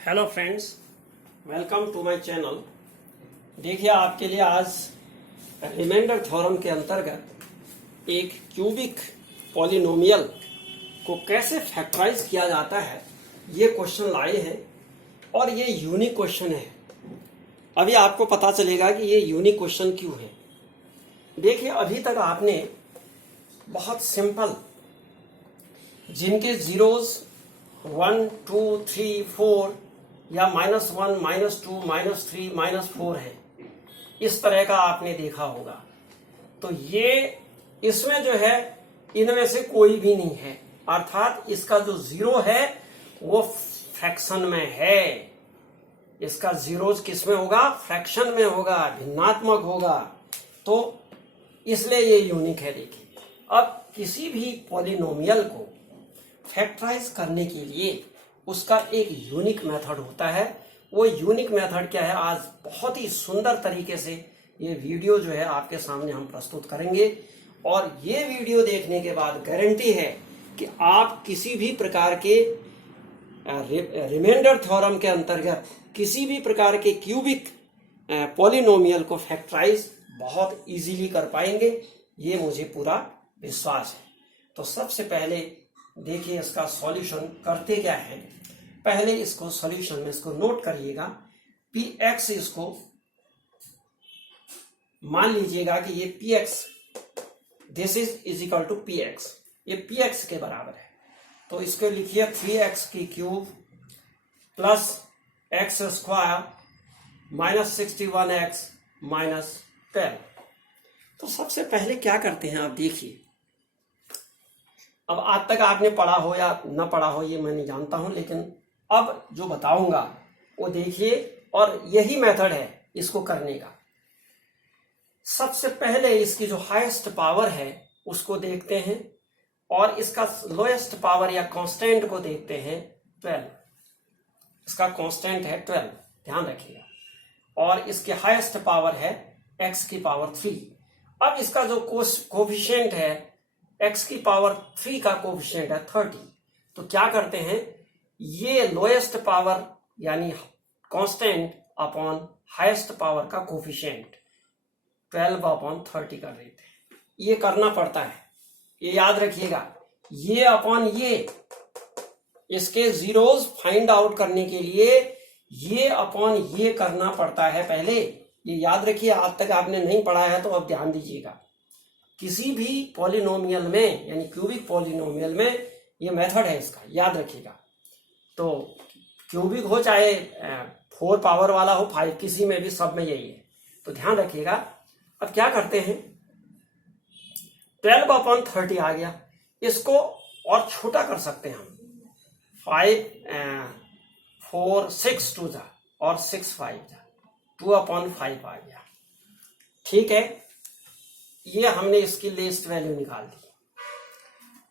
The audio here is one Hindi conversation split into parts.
Hello friends, welcome to my channel. देखिए, आपके लिए आज रिमाइंडर थ्योरम के अंतर्गत एक क्यूबिक पॉलिनोमियल को कैसे फैक्टराइज किया जाता है ये क्वेश्चन लाए हैं और ये यूनिक क्वेश्चन है। अभी आपको पता चलेगा कि ये यूनिक क्वेश्चन क्यों है। देखिए, अभी तक आपने बहुत सिंपल जिनके जीरोज 1, 2, 3, 4 या -1, -2, -3, -4 है, इस तरह का आपने देखा होगा। तो ये इसमें जो है इनमें से कोई भी नहीं है, अर्थात इसका जो जीरो है वो फ्रैक्शन में है। इसका जीरोज किस में होगा? फ्रैक्शन में होगा, भिन्नात्मक होगा। तो इसलिए ये यूनिक है। देखिए, अब किसी भी पॉलिनोमियल को फैक्टराइज करने के लिए उसका एक यूनिक मेथड होता है। वो यूनिक मेथड क्या है, आज बहुत ही सुंदर तरीके से ये वीडियो जो है आपके सामने हम प्रस्तुत करेंगे। और ये वीडियो देखने के बाद गारंटी है कि आप किसी भी प्रकार के रिमाइंडर थ्योरम के अंतर्गत किसी भी प्रकार के क्यूबिक पॉलिनोमियल को फैक्टराइज बहुत इजीली कर पाएंगे, ये मुझे पूरा विश्वास है। तो सबसे पहले देखिए, इसका सॉल्यूशन करते क्या है। पहले इसको सॉल्यूशन में इसको नोट करिएगा। px इसको मान लीजिएगा कि ये px this is equal to px, ये px के बराबर है। तो इसको लिखिए 3x की cube plus x square minus 61x minus 12। तो सबसे पहले क्या करते हैं आप देखिए। अब आज तक आपने पढ़ा हो या न पढ़ा हो ये मैं नहीं जानता हूं, लेकिन अब जो बताऊंगा वो देखिए, और यही मेथड है इसको करने का। सबसे पहले इसकी जो हाईएस्ट पावर है उसको देखते हैं और इसका लोएस्ट पावर या कांस्टेंट को देखते हैं 12। इसका कांस्टेंट है 12, ध्यान रखिएगा। और इसके हाईएस्ट पावर है x की पावर 3। अब इसका जो कोफिशिएंट है x की पावर 3 का कोफिशिएंट है 30। तो क्या करते हैं, ये लोएस्ट पावर यानी कांस्टेंट अपॉन हाईएस्ट पावर का कोफिशिएंट 12/30 कर देते हैं। ये करना पड़ता है, ये याद रखिएगा। ये अपॉन इसके जीरोज फाइंड आउट करने के लिए ये अपॉन ये करना पड़ता है पहले। ये याद रखिए, आज तक आपने नहीं पढ़ा है तो अब ध्यान दीजिएगा। किसी भी पॉलिनोमियल में यानी क्यूबिक पॉलिनोमियल में ये मेथड है इसका, याद रखिएगा। तो क्यूबिक हो चाहे 4 पावर वाला हो, 5, किसी में भी, सब में यही है। तो ध्यान रखिएगा। अब क्या करते हैं, 12/30 आ गया, इसको और छोटा कर सकते हैं हम। 5 4 6 2 जा और 6 5 जा, 2/5 आ गया। ठीक है, ये हमने इसकी लिस्ट वैल्यू निकाल दी।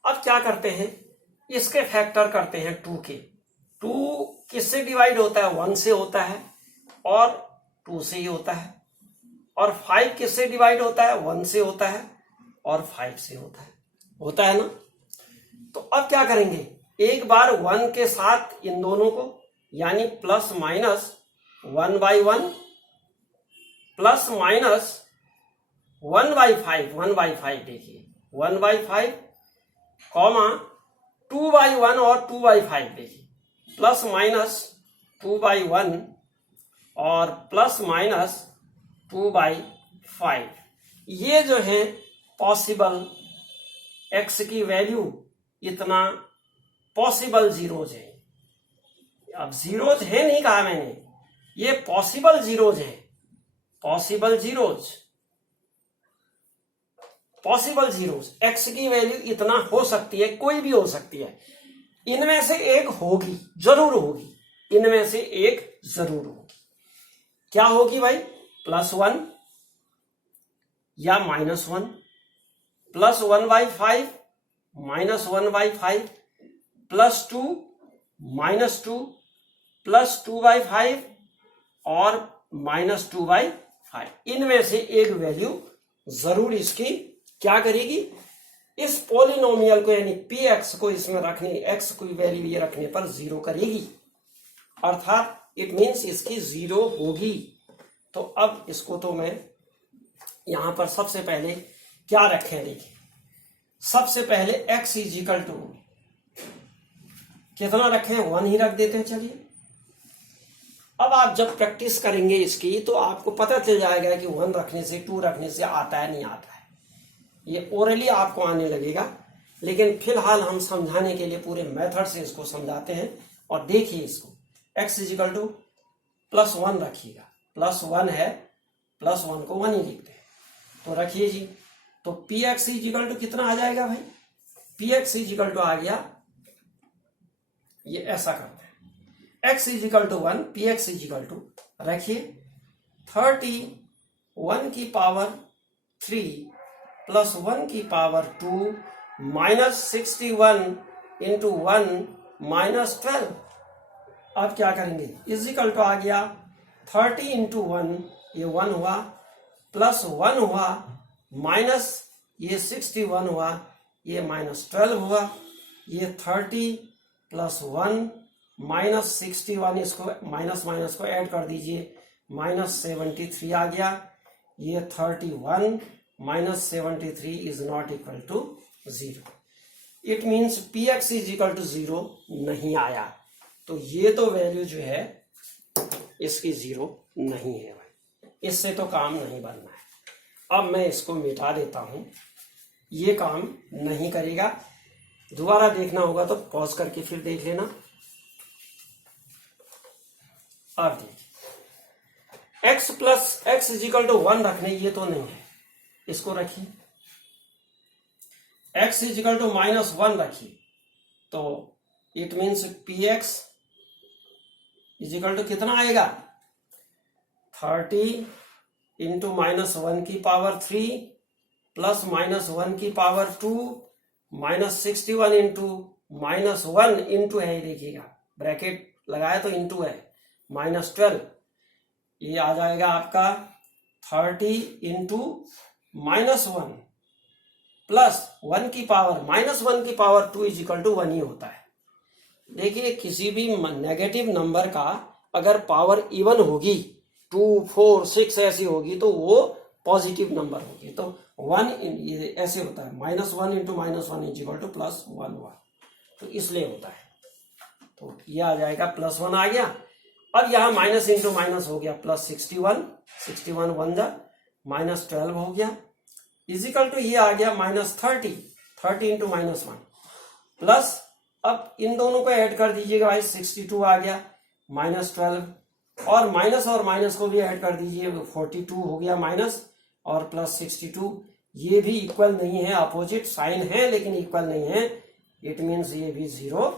अब क्या करते हैं, इसके फैक्टर करते हैं 2 के। 2 किससे डिवाइड होता है? 1 से होता है और 2 से ही होता है। और 5 किससे डिवाइड होता है? 1 से होता है और 5 से होता है ना। तो अब क्या करेंगे, एक बार 1 के साथ इन दोनों को, यानी प्लस माइनस 1/1 प्लस माइनस 1/5, 1/5 देखिए, 1/5 कॉमा 2/1 और 2/5 देखिए, प्लस माइनस 2/1 और प्लस माइनस 2/5। ये जो है पॉसिबल x की वैल्यू, इतना पॉसिबल जीरोज है। अब जीरोज है नहीं कहा मैंने, ये पॉसिबल जीरोज है। पॉसिबल जीरोज x की वैल्यू इतना हो सकती है, कोई भी हो सकती है। इनमें से एक होगी, जरूर होगी, इनमें से एक जरूर होगी। क्या होगी भाई? +1 या -1, +1/5 -1/5, +2 -2, +2/5 और -2/5। इनमें से एक वैल्यू जरूर इसकी क्या करेगी, इस पॉलिनोमियल को यानी px को इसमें रखने, x की वैल्यू ये रखने पर 0 करेगी। अर्थात इट मीन्स इसकी 0 होगी। तो अब इसको तो मैं यहां पर सबसे पहले क्या रखें, देखिए सबसे पहले x इजिकल टू कितना रखें, 1 ही रख देते हैं। चलिए अब आप जब प्रैक्टिस करेंगे इसकी तो आपको पता चल जाएगा कि 1 रखने से 2 रखने से आता है नहीं आता है, ये ओरली आपको आने लगेगा। लेकिन फिलहाल हम समझाने के लिए पूरे मेथड से इसको समझाते हैं। और देखिए इसको x इजिकल टू +1 रखिएगा, +1 है, +1 को 1 ही लिखते हैं। तो रखिए जी, तो px इजिकल टू कितना आ जाएगा भाई, px इजिकल टू आ गया, ये ऐसा करते हैं, x is equal to 1, px is equal to रखिए 31 की पावर 3 प्लस 1 की पावर 2 माइनस 61 इंटू 1 माइनस 12। अब क्या करेंगे, इजिकल टू आ गया 30 इंटू 1, ये 1 हुआ, प्लस 1 हुआ, माइनस ये 61 हुआ, ये माइनस 12 हुआ, ये 30 प्लस 1 माइनस 61, इसको माइनस माइनस को ऐड कर दीजिए, माइनस 73 आ गया, ये 31 minus 73 is not equal to 0। It means px is equal to 0 नहीं आया। तो ये तो वैल्यू जो है इसकी 0 नहीं है भाई, इससे तो काम नहीं बनना है। अब मैं इसको मिटा देता हूं, ये काम नहीं करेगा। दोबारा देखना होगा तो पॉज करके फिर देख लेना। अब देखिए x plus x is equal to 1 रखने, ये तो नहीं है, इसको रखिए। x इज इक्वल टू -1 रखिए, तो it means px is equal to कितना आएगा, 30 इंटू -1 की पावर 3 प्लस -1 की पावर 2 माइनस 61 इंटू -1 इंटू है, देखिएगा ब्रैकेट लगाया तो इंटू है, -12। ये आ जाएगा आपका 30 इंटू -1 प्लस 1 की पावर -1 की पावर 2 इज इक्वल टू 1 ही होता है। देखिए किसी भी नेगेटिव नंबर का अगर पावर इवन होगी 2, 4, 6 ऐसी होगी तो वो पॉजिटिव नंबर होगी। तो 1 ये ऐसे होता है, -1 इंटू -1 इज इक्वल टू +1 हुआ, तो इसलिए होता है। तो ये आ जाएगा +1 आ गया। अब यहाँ माइनस इंटू माइनस हो गया, प्लस 61, 61 1 जा -12 हो गया, इजिकल टू ये आ गया -30, 30 इंटू -1 प्लस, अब इन दोनों को ऐड कर दीजिएगा भाई, 62 आ गया, -12 और माइनस को भी ऐड कर दीजिए, 42 हो गया माइनस और प्लस 62। ये भी इक्वल नहीं है, अपोजिट साइन है लेकिन इक्वल नहीं है। इट मीन्स ये भी 0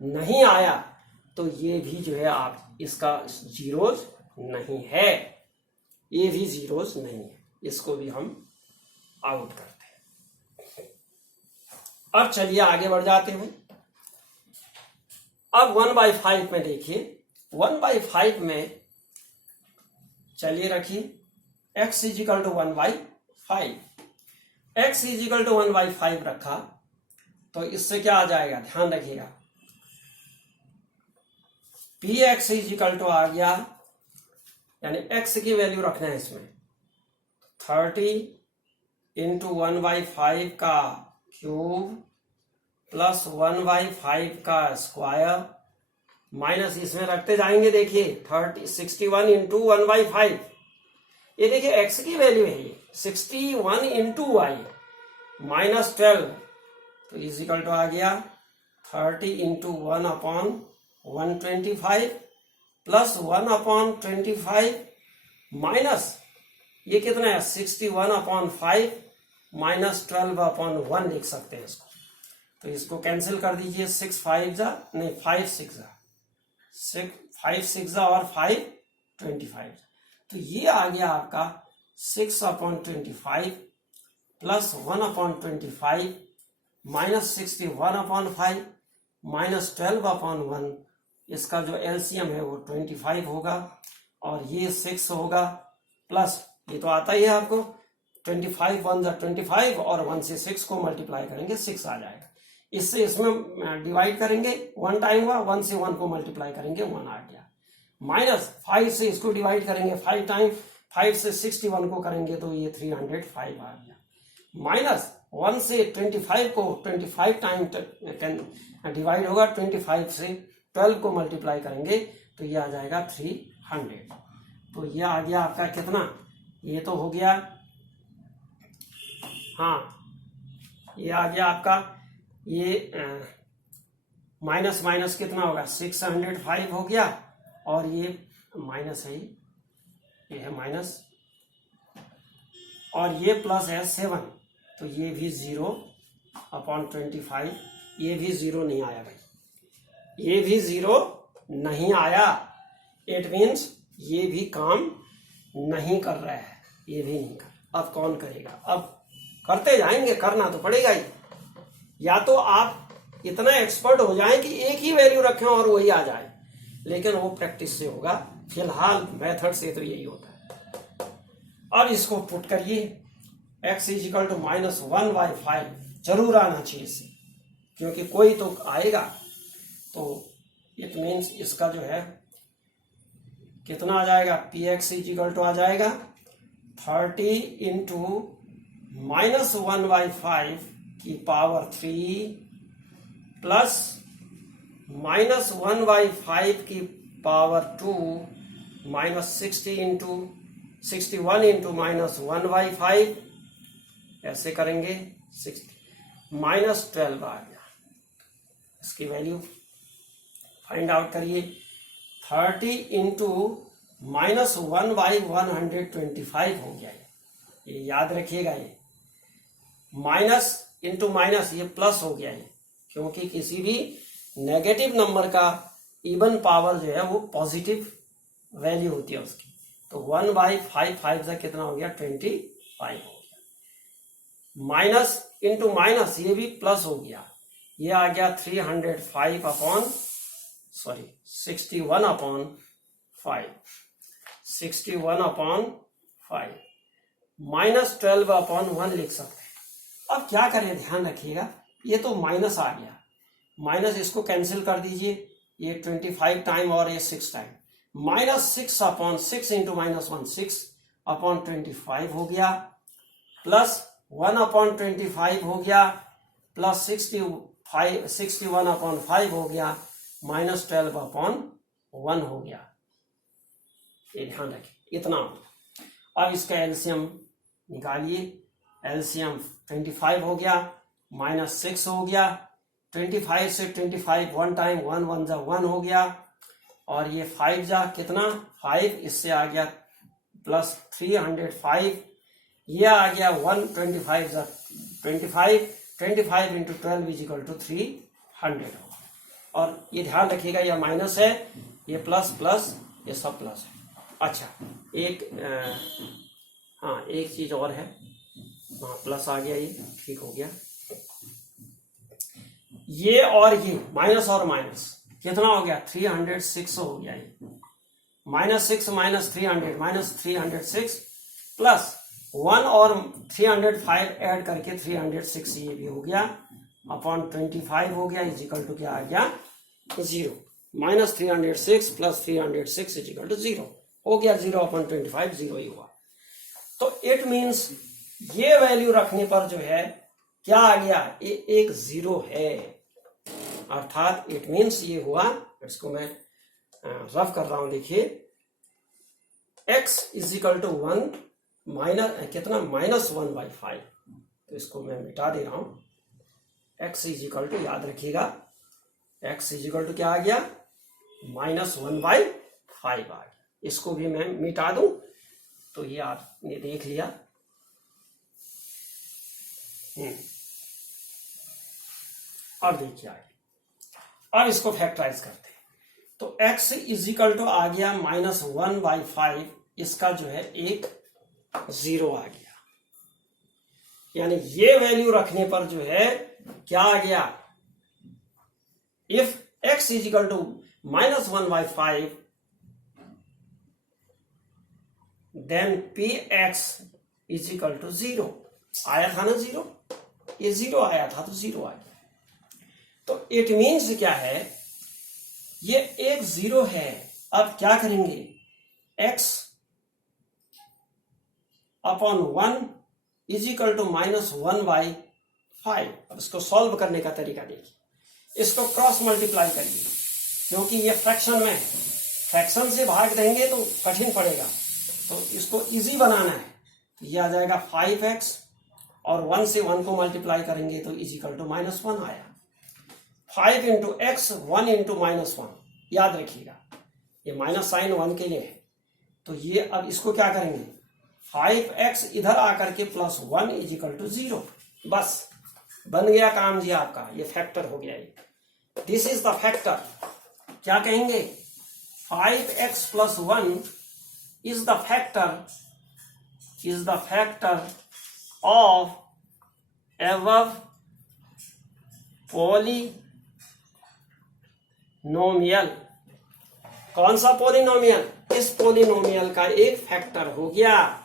नहीं आया, तो ये भी जो है आप इसका जीरोज नहीं है, ये भी जीरोज नहीं है, इसको भी हम आउट करते हैं। अब चलिए आगे बढ़ जाते हैं। अब 1/5 में देखिए, 1/5 में चलिए रखिए x is equal to 1/5, x is equal to 1/5 रखा तो इससे क्या आ जाएगा, ध्यान रखिएगा, px इज इक्वल टू आ गया, यानी x की वैल्यू रखना है इसमें, 30 इंटू 1/5 का क्यूब प्लस 1/5 का स्क्वायर माइनस इसमें रखते जाएंगे। देखिए 61 इंटू 1/5, ये देखिए x की वैल्यू है, ये 61 इंटू वाई -12, तो इज इक्वल टू आ गया 30 इंटू 1/125 प्लस 1/25 माइनस ये कितना है, 61/5 माइनस 12/1 लिख सकते हैं इसको। तो इसको कैंसिल कर दीजिए, 6 5 जा नहीं 5 6 जा, 5 6 जा और 5 25, तो ये आ गया आपका 6/25 प्लस 1/25 माइनस 61/5 माइनस 12/1, इसका जो एलसीएम है वो 25 होगा और ये 6 होगा, प्लस ये तो आता ही है आपको, 25 1 जा 25 और 1 से 6 को मल्टीप्लाई करेंगे 6 आ जाएगा। इससे इसमें डिवाइड करेंगे, 1 टाइम हुआ, 1 से 1 को मल्टीप्लाई करेंगे, 1 आ गया। माइनस 5 से इसको डिवाइड करेंगे 5 टाइम, 5 से 61 को करेंगे तो ये 305 आ गया। माइनस 1 से 25 को 25 टाइम डिवाइड होगा, 25 से 12 को मल्टीप्लाई करेंगे तो ये आ जाएगा 300। तो ये आ गया आपका कितना, ये तो हो गया, हाँ ये आ गया आपका, ये माइनस माइनस कितना होगा, 605 हो गया, और ये माइनस है, ये है माइनस, और ये प्लस है 7, तो ये भी 0/25, ये भी 0 नहीं आया भाई, ये भी 0 नहीं आया। इट मीन्स ये भी काम नहीं कर रहा है, ये भी नहीं कर। अब कौन करेगा, अब करते जाएंगे, करना तो पड़ेगा ही। या तो आप इतना एक्सपर्ट हो जाएं कि एक ही वैल्यू रखें और वही आ जाए, लेकिन वो प्रैक्टिस से होगा, फिलहाल मेथड से तो यही होता है। अब इसको पुट करिए, x = -1/5 जरूर आना चाहिए इससे, क्योंकि कोई तो आएगा। तो इट मीन्स इसका जो है कितना आ जाएगा, px = आ जाएगा 30 × -1/5 की पावर 3 प्लस -1/5 की पावर 2 माइनस 61 × -1/5, ऐसे करेंगे, -12 आ गया। इसकी वैल्यू फाइंड आउट करिए, 30 × -1/125 हो गया, ये याद रखिएगा। ये माइनस इंटू माइनस ये प्लस हो गया, ये क्योंकि किसी भी नेगेटिव नंबर का इवन पावर जो है वो पॉजिटिव वैल्यू होती है उसकी। तो 1/5 से कितना हो गया, 25 हो गया। माइनस इंटू माइनस ये भी प्लस हो गया, ये आ गया 61/5, 61/5 माइनस 12/1 लिख सकते हैं। अब क्या करें, ध्यान रखिएगा, ये तो माइनस आ गया, माइनस इसको कैंसिल कर दीजिए, ये 25 टाइम और ये 6 टाइम, -6/6 × -1 6/25 हो गया, प्लस 1/25 हो गया, प्लस 61/5 हो गया, -12/1 हो गया। ये ध्यान रखिए, इतना। अब इसका एलसीएम निकालिए, एलसीएम 25 हो गया, -6 हो गया, 25 से 25 1 टाइम, 1 1 जा 1 हो गया, और ये 5 जा कितना 5, इससे आ गया प्लस 305, ये आ गया 125 जा 25 × 12 = 300। और ये ध्यान रखिएगा, ये माइनस है, ये प्लस प्लस, ये सब प्लस है। अच्छा, एक चीज और है, हाँ प्लस आ गया, ये ठीक हो गया। ये और ये माइनस और माइनस कितना हो गया, 306 हो गया। ये -6 - 300 -306 प्लस 1 और 305 ऐड करके 306 ये भी हो गया, /25 हो गया, = क्या आ गया, 0। -306 + 306 = 0 हो गया, 0/25 0 ही हुआ। तो इट मीन्स ये वैल्यू रखने पर जो है क्या आ गया, ये एक 0 है, अर्थात इट मीन्स ये हुआ, इसको मैं रफ कर रहा हूं, देखिए, x = 1 माइनस कितना, -1/5, तो इसको मैं मिटा दे रहा हूं। x = याद रखिएगा, x = क्या आ गया, -1/5 आ गया। इसको भी मैं मिटा दूं, तो ये आपने देख लिया। अब देखिए आगे, अब इसको फैक्टराइज करते हैं। तो x = आ गया -1/5, इसका जो है एक 0 आ गया, यानी ये वैल्यू रखने पर जो है क्या आ गया, इफ x = -1/5 देन px = 0 आया था ना, 0, ये 0 आया था तो 0 आ गया। तो इट मीन्स क्या है, ये एक 0 है। अब क्या करेंगे, x upon 1 is equal to -1/5। अब इसको सॉल्व करने का तरीका देखिए, इसको क्रॉस मल्टीप्लाई करिए, क्योंकि ये फ्रैक्शन में है, फ्रैक्शन से भाग देंगे तो कठिन पड़ेगा, तो इसको इजी बनाना है। तो ये आ जाएगा 5x और 1 से 1 को मल्टीप्लाई करेंगे तो इज इक्वल टू -1 आया। 5 इंटू एक्स 1 इंटू -1, याद रखिएगा ये माइनस साइन 1 के लिए है। तो ये अब इसको क्या करेंगे, 5x इधर आकर के +1 इज इक्वल टू 0। बस बन गया काम जी आपका, ये फैक्टर हो गया। ये दिस इज द फैक्टर। क्या कहेंगे, 5x + 1 is the factor of above polynomial। कौन सा पोलिनोमियल, इस पोलिनोमियल का एक फैक्टर हो गया।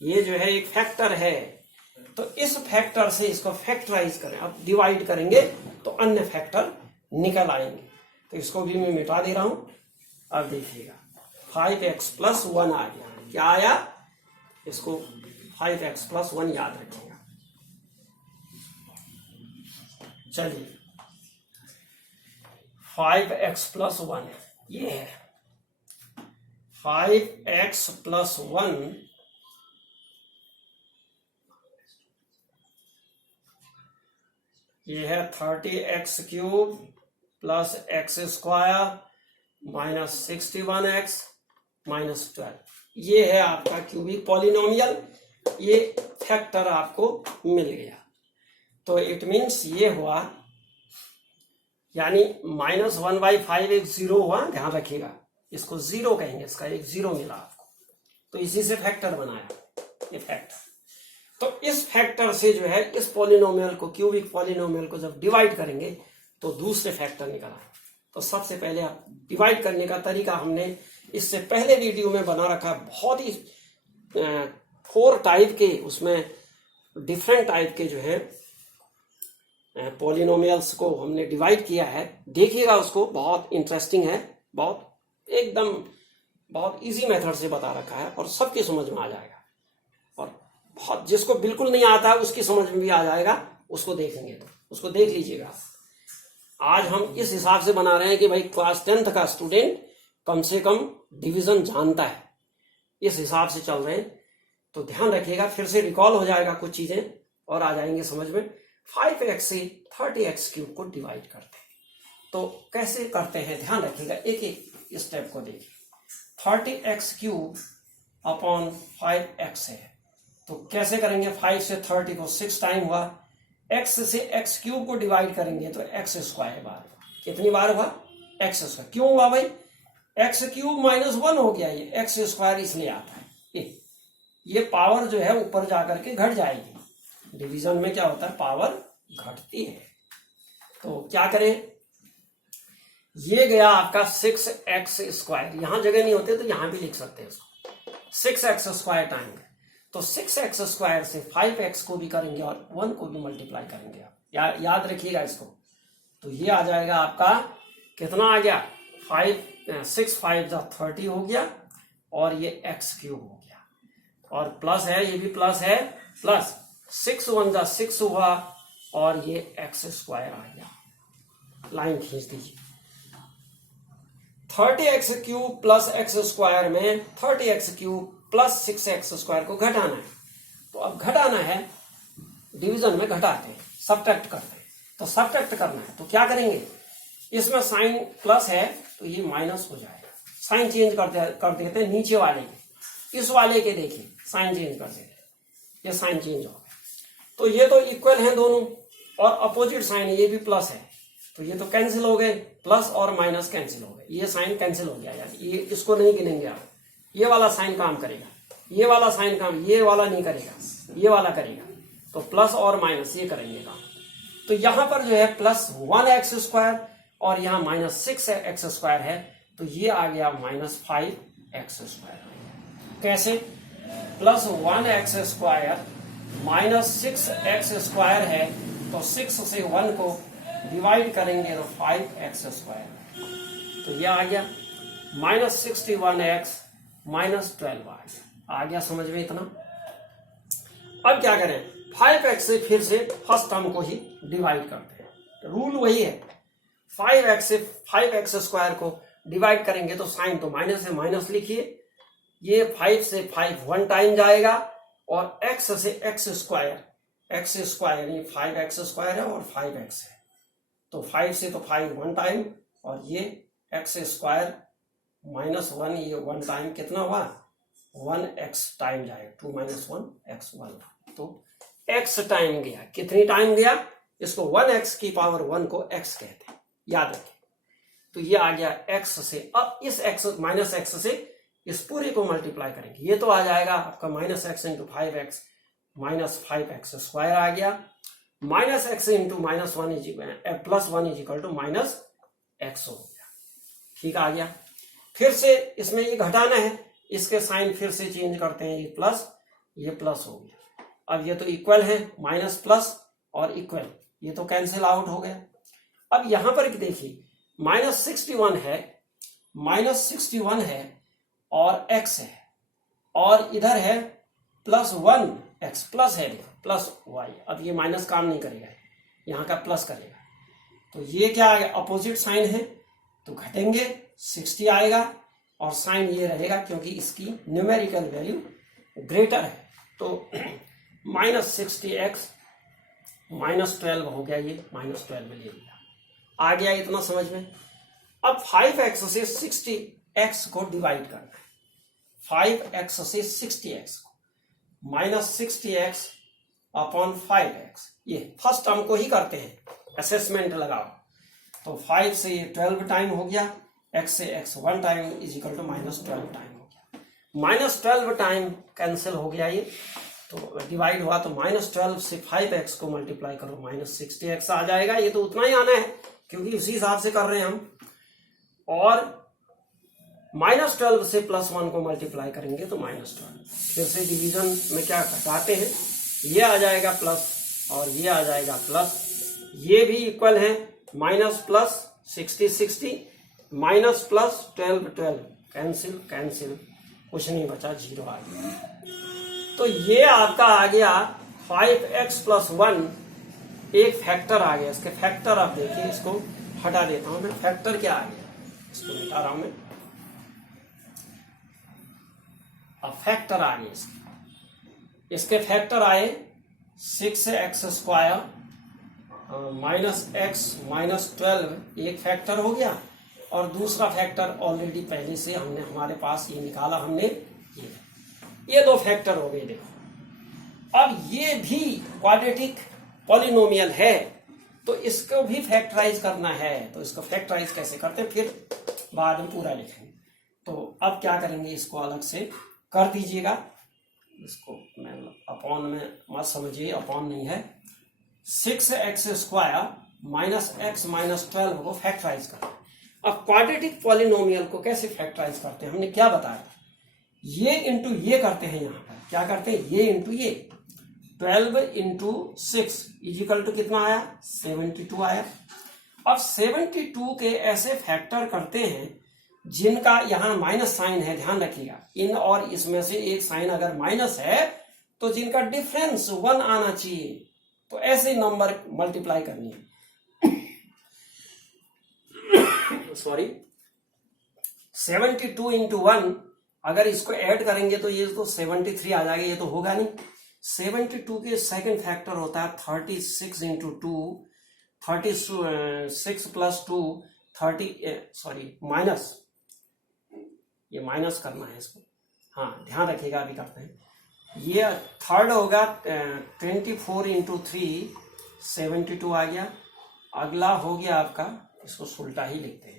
ये जो है एक फैक्टर है, तो इस फैक्टर से इसको फैक्टराइज करें। अब डिवाइड करेंगे तो अन्य फैक्टर निकल आएंगे। तो इसको भी मैं मिटा दे रहा हूं। अब देखिएगा 5x + 1 आ गया। क्या आया, इसको 5x + 1 याद रखिएगा। चलिए 5x + 1 ये है, 5x + 1 ये है 30x³ + x² -61x -12। ये है आपका क्यूबिक पॉलिनोमियल। ये फैक्टर आपको मिल गया। तो इट मीन्स ये हुआ, यानी -1/5 एक 0 हुआ, ध्यान रखिएगा इसको 0 कहेंगे, इसका एक 0 मिला आपको, तो इसी से फैक्टर बनाया ये फैक्टर। तो इस फैक्टर से जो है इस पॉलिनोमियल को, क्यूबिक पॉलिनोमियल को जब डिवाइड करेंगे तो दूसरे फैक्टर निकला। तो सबसे पहले आप डिवाइड करने का तरीका हमने इससे पहले वीडियो में बना रखा, बहुत ही 4 टाइप के, उसमें डिफरेंट टाइप के जो है पॉलिनोमियल्स को हमने डिवाइड किया है। देखिएगा उसको, बहुत इंटरेस्टिंग है, बहुत इजी मेथड से बता रखा है और सबकी समझ में आ जाएगा। और बहुत जिसको बिल्कुल नहीं आता उसकी समझ में भी आ जाएगा, उसको देखेंगे तो उसको देख लीजिएगा। आज हम इस हिसाब से बना रहे हैं कि भाई क्लास 10th का स्टूडेंट कम से कम डिवीजन जानता है, इस हिसाब से चल रहे हैं। तो ध्यान रखिएगा, फिर से रिकॉल हो जाएगा कुछ चीजें और आ जाएंगे समझ में। 5x से 30x³ को डिवाइड करते हैं, तो कैसे करते हैं ध्यान रखिएगा, एक एक स्टेप को देखिए। 30x³ अपॉन 5x है, तो कैसे करेंगे, 5 से 30 को 6 टाइम हुआ, x से x³ को डिवाइड करेंगे तो x² बार। कितनी बार हुआ, x²। क्यों हुआ भाई, x³ -1 हो गया, ये x² इसलिए आता है। ये पावर जो है ऊपर जाकर के घट जाएगी। डिवीजन में क्या होता है, पावर घटती है। तो क्या करें, ये गया आपका 6x²। यहां जगह नहीं होते तो यहां भी लिख सकते हैं इसको, 6x² टाइम। तो 6x² से 5x को भी करेंगे और 1 को भी मल्टीप्लाई करेंगे आप, याद रखिएगा इसको। तो ये आ जाएगा आपका, कितना आ गया, 6 5 30 हो गया, और ये x³ हो गया, और प्लस है, ये भी प्लस है, प्लस 6 1 6 हुआ, और ये x² आ गया। लाइन खींच दीजिए। 30x³ प्लस x² में 30x³ प्लस 6x² को घटाना है। तो अब घटाना है, डिवीजन में घटाते हैं, सबट्रैक्ट करते हैं। तो सबट्रैक्ट करना है तो क्या करेंगे, इसमें साइन प्लस है तो ये माइनस हो जाएगा। साइन चेंज कर देते हैं नीचे वाले के, इस वाले के देखिए साइन चेंज कर देते हैं, ये साइन चेंज हो गया। तो ये तो इक्वल हैं दोनों, और अपोजिट साइन ये भी प्लस है, तो ये तो कैंसिल हो गए, प्लस और माइनस कैंसिल हो गए, ये साइन कैंसिल हो गया। यानी ये इसको नहीं गिनेंगे आप, ये वाला साइन काम करेगा, ये वाला साइन काम, ये वाला नहीं करेगा, ये वाला करेगा। तो प्लस और माइनस ये करेंगे काम। तो यहां पर जो है +1x² और यहाँ -6x² है, तो ये आ गया -5x²। कैसे, +1x² -6x² है, तो 6 से 1 को डिवाइड करेंगे तो 5x², तो ये आ गया -61x -12 आ गया समझ में इतना। अब क्या करें, 5x से फिर से फर्स्ट टर्म को ही डिवाइड करते हैं, तो रूल वही है, 5x से 5x² को डिवाइड करेंगे तो साइन तो माइनस है, माइनस लिखिए, ये 5 से 5 1 टाइम जाएगा, और x से x² ये 5x² है और 5x है, तो 5 से तो 5 1 टाइम, और ये x² -1 ये 1 टाइम कितना हुआ, 1x टाइम जाएगा, 2 - 1 x 1, तो x टाइम गया, कितनी टाइम गया, इसको 1x की पावर 1 को x कहते हैं, याद रखें। तो ये आ गया x से, अब इस x -x से इस पूरे को मल्टीप्लाई करेंगे, ये तो आ जाएगा आपका -x × 5x -5x² आ गया, -x × -1 +1 = -x हो गया, ठीक आ गया। फिर से इसमें ये घटाना है, इसके साइन फिर से चेंज करते हैं, ये प्लस हो गया, अब ये तो इक्वल है, माइनस प्लस और इक्वल, ये तो कैंसिल आउट हो गया। अब यहां पर देखिए -61 है और x है, और इधर है +1x प्लस है प्लस y, अब ये माइनस काम नहीं करेगा, यहाँ का प्लस करेगा, तो ये क्या आ गया, अपोजिट साइन है, तो घटेंगे 60 आएगा, और साइन ये रहेगा क्योंकि इसकी न्यूमेरिकल वैल्यू ग्रेटर है, तो -60x -12 हो गया, ये -12 ले लिया, आ गया इतना समझ में। अब 5x से 60x को डिवाइड करना है, 5x से 60x को, -60x अपॉन 5x, ये फर्स्ट टर्म को ही करते हैं, असेसमेंट लगाओ, तो 5 से ये 12 टाइम हो गया, x से x 1 टाइम = -12 टाइम हो गया, -12 टाइम कैंसिल हो गया, ये तो डिवाइड हुआ, तो -12 से 5x को मल्टीप्लाई करो, -60x आ जाएगा, ये तो उतना ही आना है क्योंकि उसी हिसाब से कर रहे हैं हम, और -12 से +1 को मल्टीप्लाई करेंगे तो -12, फिर से डिवीजन में क्या घटाते हैं, ये आ जाएगा प्लस और ये आ जाएगा प्लस, ये भी इक्वल है, minus plus 60 minus plus 12 cancel, कुछ नहीं बचा, 0 आ गया। तो ये आपका आ गया 5x + 1, एक फैक्टर आ गया, इसके फैक्टर आप देखिए, इसको हटा देता हूं मैं, फैक्टर क्या आ गया, इसको मिटा रहा हूं मैं, अब फैक्टर आ गए इसके फैक्टर आए 6x² -x -12, एक फैक्टर हो गया, और दूसरा फैक्टर ऑलरेडी पहले से हमने हमारे पास ये निकाला हमने, ये 2 फैक्टर हो गए। देखो अब ये भी क्वाड्रेटिक पॉलिनोमियल है, तो इसको भी फैक्टराइज करना है, तो इसको फैक्टराइज कैसे करते हैं फिर बाद में पूरा लिखेंगे। तो अब क्या करेंगे, इसको अलग से कर दीजिएगा, इसको मैं अपॉन में मत समझिए, अपॉन नहीं है, 6x² -x -12 को फैक्टराइज करते हैं। अब क्वाड्रेटिक पॉलिनोमियल को कैसे फैक्टराइज करते हैं, हमने क्या बताया, ये इंटू ये करते हैं, यहाँ पर क्या करते हैं, ये इंटू ये, 12 × 6 = कितना आया, 72 आया। अब 72 के ऐसे फैक्टर करते हैं जिनका यहाँ माइनस साइन है, ध्यान रखिएगा, इन और इसमें से एक साइन अगर माइनस है तो जिनका डिफरेंस 1 आना चाहिए, तो ऐसे नंबर मल्टीप्लाई करनी है, सॉरी 72 × 1, अगर इसको ऐड करेंगे तो ये तो 73 आ जाएगा, ये तो होगा नहीं। 72 के सेकंड फैक्टर होता है 36 × 2, 36 + 2 30, सॉरी माइनस, ये माइनस करना है इसको, हाँ ध्यान रखिएगा, अभी करते हैं, ये थर्ड होगा 24 × 3 72 आ गया। अगला हो गया आपका, इसको उल्टा ही लिखते हैं,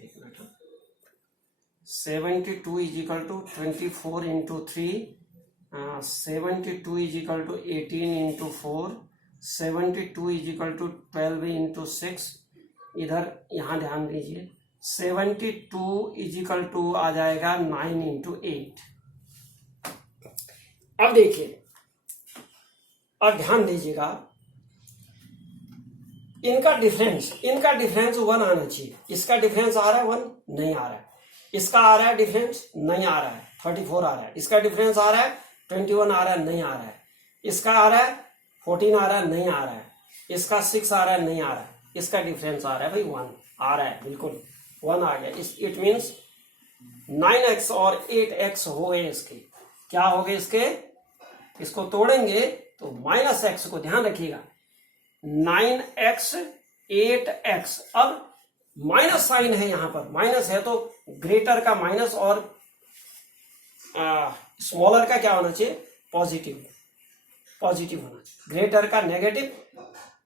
72 = 24 × 3, 72 = 18 × 4, 72 = 12 × 6, इधर यहाँ ध्यान दीजिए, 72 = आ जाएगा 9 × 8। अब देखिए, अब ध्यान दीजिएगा, इनका डिफरेंस 1 आना चाहिए। इसका डिफरेंस आ रहा है 1, नहीं आ रहा है। इसका आ रहा है डिफरेंस, नहीं आ रहा है, 34 आ रहा है। इसका डिफरेंस आ रहा है 21 आ रहा है, नहीं आ रहा है। इसका आ रहा है 14 आ रहा है, नहीं आ रहा है। इसका 6 आ रहा है, नहीं आ रहा है। इसका डिफरेंस आ रहा है भाई 1 आ रहा है, बिल्कुल 1 आ गया। इट मीन्स 9x और 8x हो गए इसके। क्या हो गए इसके? इसको तोड़ेंगे तो -x को ध्यान रखिएगा, 9x 8x। अब माइनस साइन है, यहां पर माइनस है तो ग्रेटर का माइनस और स्मॉलर का क्या होना चाहिए? पॉजिटिव होना चाहिए। ग्रेटर का नेगेटिव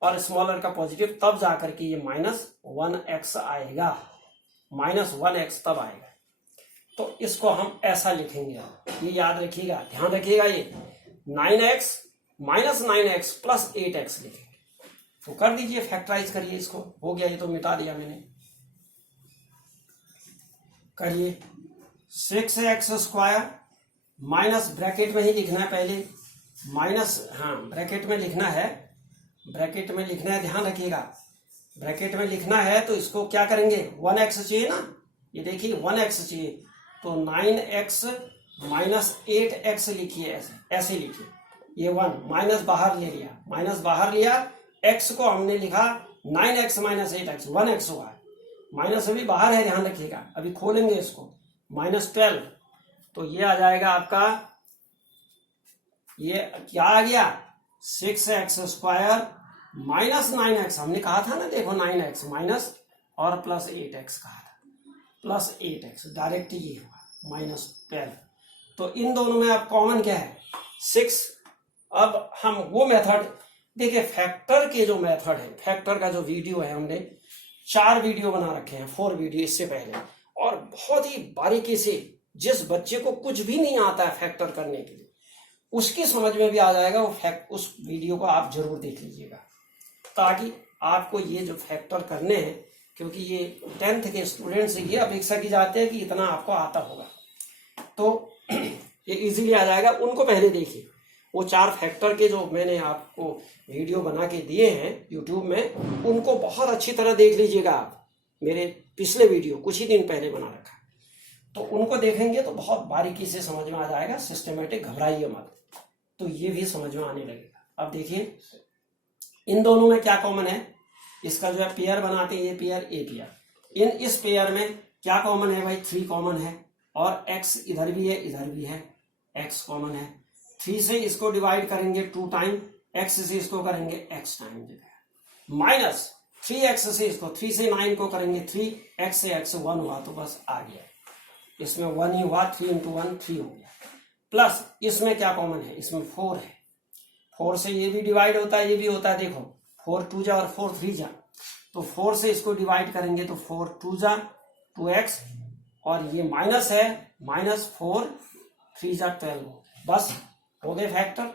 और स्मॉलर का पॉजिटिव, तब जाकर के ये -1x आएगा। -1x तब आएगा। तो इसको हम ऐसा लिखेंगे, ये याद रखिएगा, ध्यान रखिएगा। ये 9x -9x प्लस 8x लिखेंगे। तो कर दीजिए, फैक्टराइज करिए इसको। हो गया, ये तो मिटा दिया मैंने। करिए 6x स्क्वायर माइनस, ब्रैकेट में ही लिखना है पहले, माइनस, हाँ ब्रैकेट में लिखना है, ध्यान रखिएगा। ब्रैकेट में लिखना है तो इसको क्या करेंगे? 1x चाहिए ना, ये देखिए 1x चाहिए, तो 9x माइनस 8x लिखिए, ऐसे लिखिए। ये 1 माइनस बाहर लिया, x को हमने लिखा 9x माइनस 8x, 1x हुआ है। माइनस अभी बाहर है, ध्यान रखिएगा। अभी खोलेंगे इसको, -12, तो ये आ जाएगा आपका, ये क्या आ गया? 6x square minus 9x। हमने कहा था ना, देखो 9x माइनस और प्लस 8x कहा था, प्लस 8x डायरेक्ट ये हुआ -12। तो इन दोनों में अब कॉमन क्या है? 6। अब हम वो मेथड देखिए, फैक्टर के जो मेथड है, फैक्टर का जो वीडियो है, हमने 4 वीडियो बना रखे हैं, 4 वीडियो इससे पहले, और बहुत ही बारीकी से, जिस बच्चे को कुछ भी नहीं आता है फैक्टर करने के लिए, उसकी समझ में भी आ जाएगा वो उस वीडियो को आप जरूर देख लीजिएगा, ताकि आपको ये जो फैक्टर करने हैं, क्योंकि ये 10th के स्टूडेंट से ये अपेक्षा की जाती है कि इतना आपको आता होगा, तो ये इजीली आ जाएगा। उनको पहले देखिए, वो 4 फैक्टर के जो मैंने आपको वीडियो बना के दिए हैं यूट्यूब में, उनको बहुत अच्छी तरह देख लीजिएगा आप। मेरे पिछले वीडियो कुछ ही दिन पहले बना रखा, तो उनको देखेंगे तो बहुत बारीकी से समझ में आ जाएगा, सिस्टमेटिक, घबराइए मत, तो ये भी समझ में आने लगेगा। अब देखिए, इन दोनों में क्या कॉमन है? इसका जो है पेयर बनाते हैं, ये पेयर, ए पेयर। इस पेयर में क्या कॉमन है भाई? 3 कॉमन है, और x इधर भी है, इधर भी है, x कॉमन है। 3 से इसको डिवाइड करेंगे 2 टाइम, x से इसको करेंगे x टाइम, माइनस 3x से इसको, 3 से 9 को करेंगे 3, x से x 1 हुआ, तो बस आ गया। इसमें 1 ही हुआ, 3 × 1 3 हो गया। प्लस इसमें क्या कॉमन है? इसमें 4 है, 4 से ये भी डिवाइड होता है, ये भी होता है। देखो 4 2 जा और 4 3 जा, तो 4 से इसको डिवाइड करेंगे तो 4 2 जा 2x, और ये माइनस है, -4 3 जा 12, बस हो गए फैक्टर।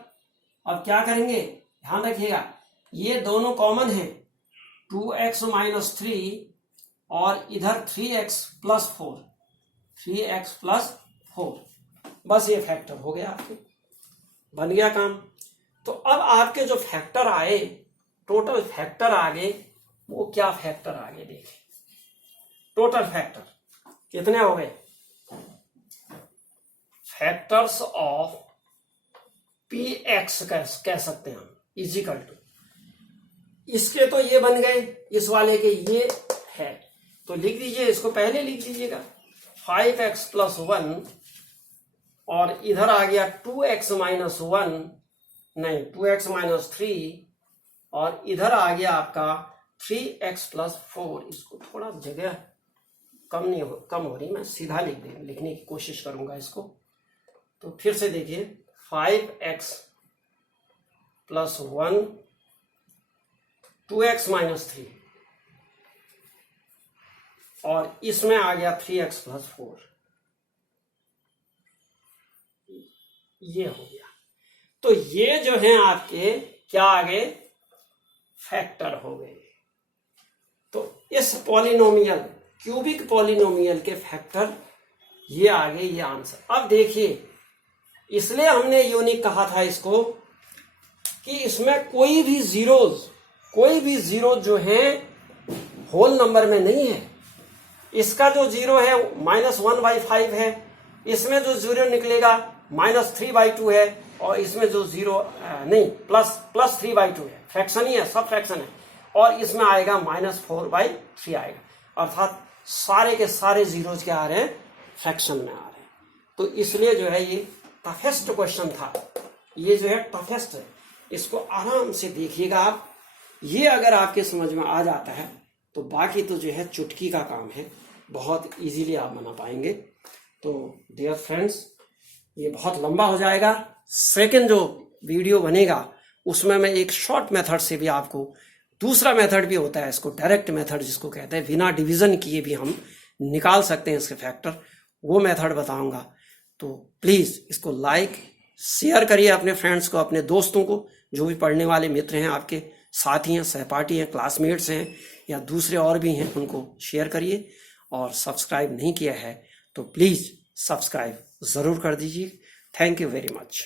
अब क्या करेंगे? ध्यान रखिएगा, ये दोनों कॉमन है, 2x - 3 और इधर 3x + 4, 3x + 4, बस ये फैक्टर हो गया, आपके बन गया काम। तो अब आपके जो फैक्टर आए, टोटल फैक्टर आ गए, वो क्या फैक्टर आ गए देखिए। टोटल फैक्टर कितने हो गए? फैक्टर्स ऑफ px कह सकते हैं हम, इजिकल टू, इसके तो ये बन गए, इस वाले के ये है, तो लिख दीजिए, इसको पहले लिख दीजिएगा 5x + 1, और इधर आ गया 2x - 1, नहीं 2x - 3, और इधर आ गया आपका 3x + 4। इसको थोड़ा जगह कम हो रही, मैं सीधा लिखने की कोशिश करूंगा इसको। तो फिर से देखिए, 5x + 1, 2x - 3, और इसमें आ गया 3x + 4, ये हो गया। तो ये जो है आपके क्या आ गए? फैक्टर हो गए। तो इस पॉलिनोमियल, क्यूबिक पॉलिनोमियल के फैक्टर ये आ गए, ये आंसर। अब देखिए, इसलिए हमने यूनिक कहा था इसको, कि इसमें कोई भी जीरोज, कोई भी जीरो जो है होल नंबर में नहीं है। इसका जो जीरो है -1/5 है, इसमें जो जीरो निकलेगा -3/2 है, और इसमें जो जीरो नहीं प्लस 3/2 है, फ्रैक्शन ही है, सब फ्रैक्शन है, और इसमें आएगा -4/3 आएगा। अर्थात सारे के सारे जीरोज क्या आ रहे हैं, फ्रैक्शन में आ रहे हैं। तो इसलिए जो है ये टफेस्ट क्वेश्चन था, ये जो है टफेस्ट है, इसको आराम से देखिएगा आप। ये अगर आपके समझ में आ जाता है तो बाकी तो जो है चुटकी का काम है, बहुत इजीली आप बना पाएंगे। तो डियर फ्रेंड्स, ये बहुत लंबा हो जाएगा। सेकंड जो वीडियो बनेगा उसमें मैं एक शॉर्ट मेथड से भी आपको, दूसरा मेथड भी होता है इसको डायरेक्ट मेथड जिसको कहते हैं, बिना डिवीजन किए भी हम निकाल सकते हैं इसके फैक्टर, वो मेथड बताऊंगा। तो प्लीज इसको लाइक शेयर करिए अपने फ्रेंड्स को, अपने दोस्तों को, जो भी पढ़ने वाले मित्र हैं, आपके साथी हैं, सहपाठी हैं, क्लासमेट्स हैं, या दूसरे और भी हैं, उनको शेयर करिए। और सब्सक्राइब नहीं किया है तो प्लीज सब्सक्राइब जरूर कर दीजिए। Thank you very much.